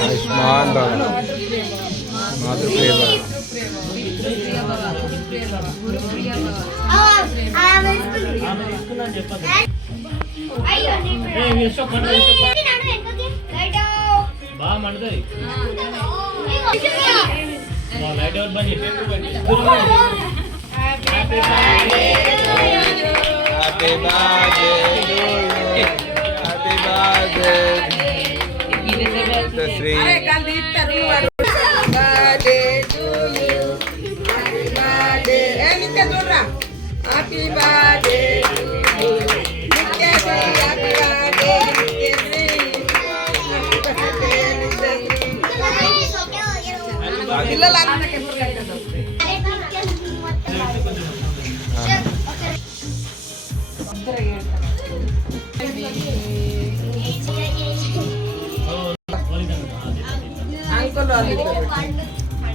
आयुष्मान बाबा मातृप्रिय बाबा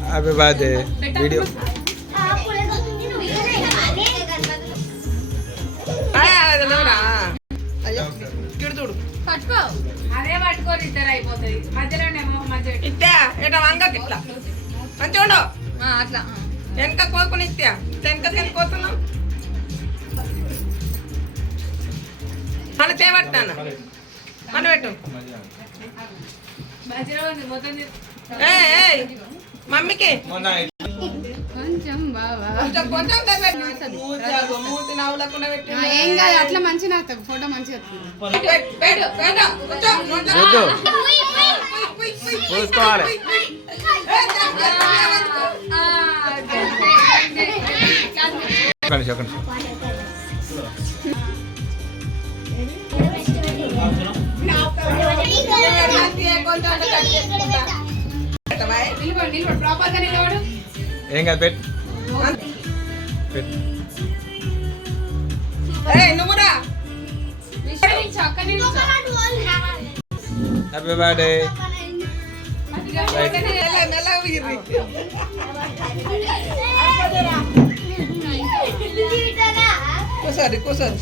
Happy birthday video అదే పట్టుకోరు ఇద్దరు అయిపోతుంది మధ్యలోనేమో మధ్య ఇత్యా ఎట వంగకి ఇట్లా మంచిగా ఉండవు అట్లా వెనక కోరుకుని ఇత్యా వెనక కోరుతున్నాం మన చేపట్టాను మన పెట్టు మధ్యలో ఉంది మొత్తం మమ్మీకి కొంచెం బాగా కొంచెం కొంచెం మూతి నవ్వులకుండా పెట్టి ఏం కాదు అట్లా మంచిగా ఫోటో మంచిగా చూసుకోవాలి ఏం కాదు పెట్టు నువ్వురా హ్యాపీ బర్త్డే కూసారి కూసారి